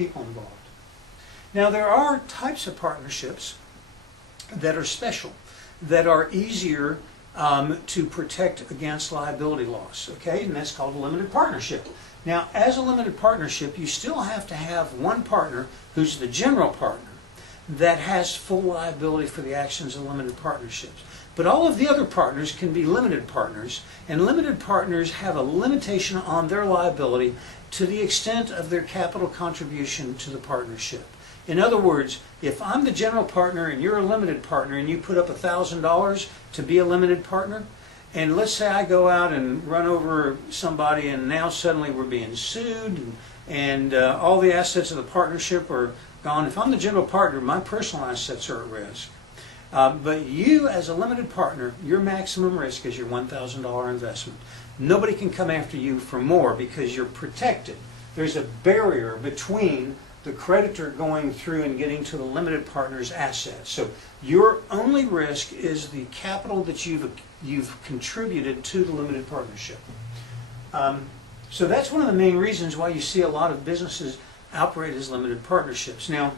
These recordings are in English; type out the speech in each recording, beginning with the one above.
people involved. Now there are types of partnerships that are special, that are easier to protect against liability loss, okay, and that's called a limited partnership. Now, as a limited partnership, you still have to have one partner who's the general partner that has full liability for the actions of limited partnerships. But all of the other partners can be limited partners, and limited partners have a limitation on their liability to the extent of their capital contribution to the partnership. In other words, if I'm the general partner and you're a limited partner and you put up $1,000 to be a limited partner, and let's say I go out and run over somebody and now suddenly we're being sued and all the assets of the partnership are gone. If I'm the general partner, my personal assets are at risk. But you as a limited partner, your maximum risk is your $1,000 investment. Nobody can come after you for more because you're protected. There's a barrier between the creditor going through and getting to the limited partner's assets. So your only risk is the capital that you've contributed to the limited partnership. So that's one of the main reasons why you see a lot of businesses operate as limited partnerships. Now,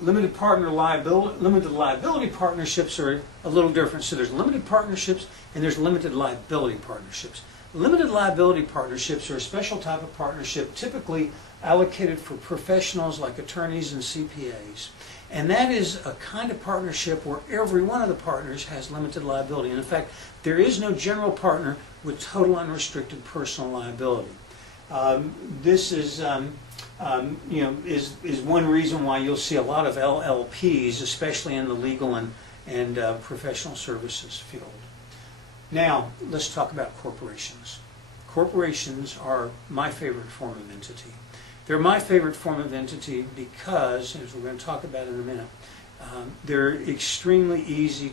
limited liability partnerships are a little different. So there's limited partnerships and there's limited liability partnerships. Limited liability partnerships are a special type of partnership typically allocated for professionals like attorneys and CPAs. And that is a kind of partnership where every one of the partners has limited liability. And in fact, there is no general partner with total unrestricted personal liability. This is one reason why you'll see a lot of LLPs, especially in the legal and professional services field. Now, let's talk about corporations. Corporations are my favorite form of entity. They're my favorite form of entity because, as we're going to talk about in a minute, they're extremely easy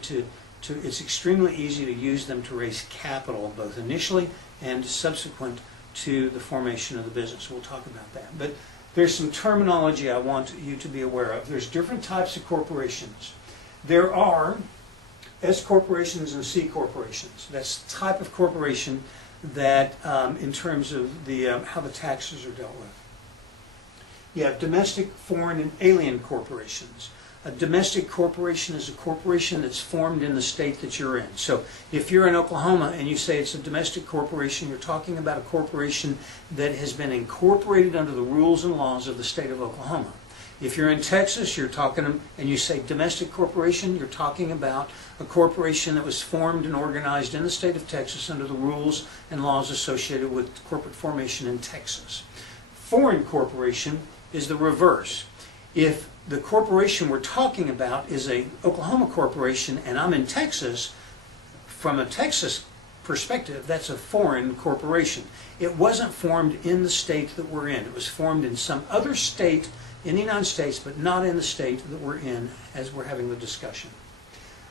it's extremely easy to use them to raise capital, both initially and subsequent to the formation of the business. We'll talk about that. But there's some terminology I want you to be aware of. There's different types of corporations. There are S corporations and C corporations. That's the type of corporation that, in terms of the how the taxes are dealt with. You have domestic, foreign, and alien corporations. A domestic corporation is a corporation that's formed in the state that you're in. So if you're in Oklahoma and you say it's a domestic corporation, you're talking about a corporation that has been incorporated under the rules and laws of the state of Oklahoma. If you're in Texas, you're talking, and you say domestic corporation, you're talking about a corporation that was formed and organized in the state of Texas under the rules and laws associated with corporate formation in Texas. Foreign corporation is the reverse. If the corporation we're talking about is a Oklahoma corporation and I'm in Texas, from a Texas perspective, that's a foreign corporation. It wasn't formed in the state that we're in. It was formed in some other state in the United States, but not in the state that we're in as we're having the discussion.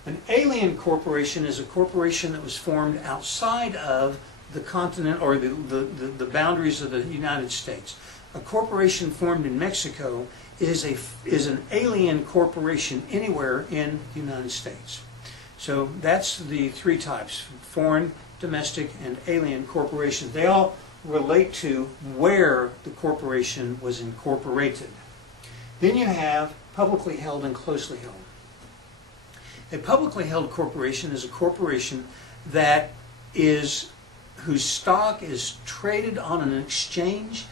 An alien corporation is a corporation that was formed outside of the continent or the boundaries of the United States. A corporation formed in Mexico is an alien corporation anywhere in the United States. So that's the three types: foreign, domestic, and alien corporations. They all relate to where the corporation was incorporated. Then you have publicly held and closely held. A publicly held corporation is a corporation that whose stock is traded on an exchange,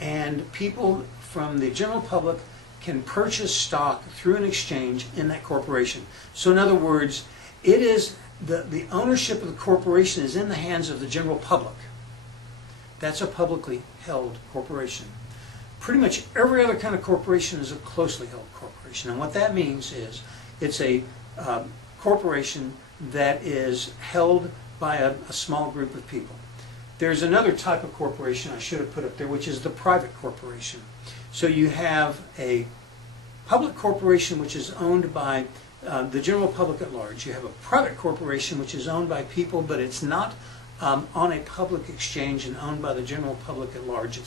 and people from the general public can purchase stock through an exchange in that corporation. So in other words, it is the ownership of the corporation is in the hands of the general public. That's a publicly held corporation. Pretty much every other kind of corporation is a closely held corporation. And what that means is it's a corporation that is held by a small group of people. There's another type of corporation I should have put up there, which is the private corporation. So you have a public corporation which is owned by the general public at large. You have a private corporation which is owned by people, but it's not on a public exchange and owned by the general public at large.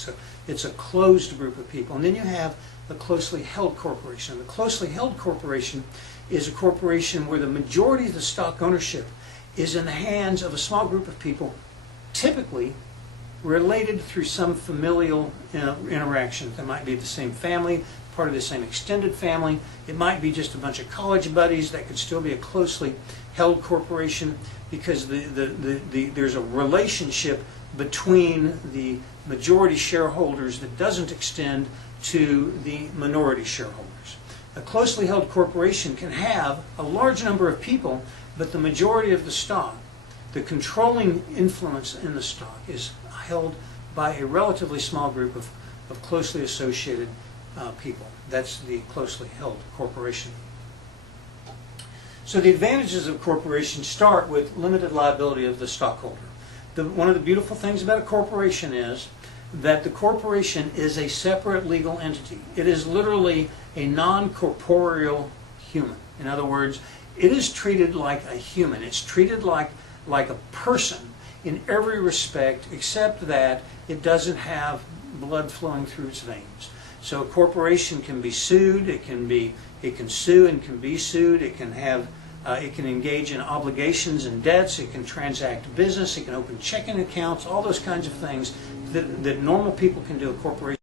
It's a closed group of people. And then you have the closely held corporation. The closely held corporation is a corporation where the majority of the stock ownership is in the hands of a small group of people, typically related through some familial interaction. They might be the same family, part of the same extended family. It might be just a bunch of college buddies. That could still be a closely held corporation because there's a relationship between the majority shareholders that doesn't extend to the minority shareholders. A closely held corporation can have a large number of people, but the majority of the stock, the controlling influence in the stock, is held by a relatively small group of closely associated people. That's the closely held corporation. So the advantages of corporations start with limited liability of the stockholder. One of the beautiful things about a corporation is that the corporation is a separate legal entity. It is literally a non-corporeal human. In other words, it is treated like a human. It's treated like a person in every respect, except that it doesn't have blood flowing through its veins. So a corporation can be sued. It can sue and can be sued. It can engage in obligations and debts. It can transact business. It can open checking accounts. All those kinds of things that normal people can do. A corporation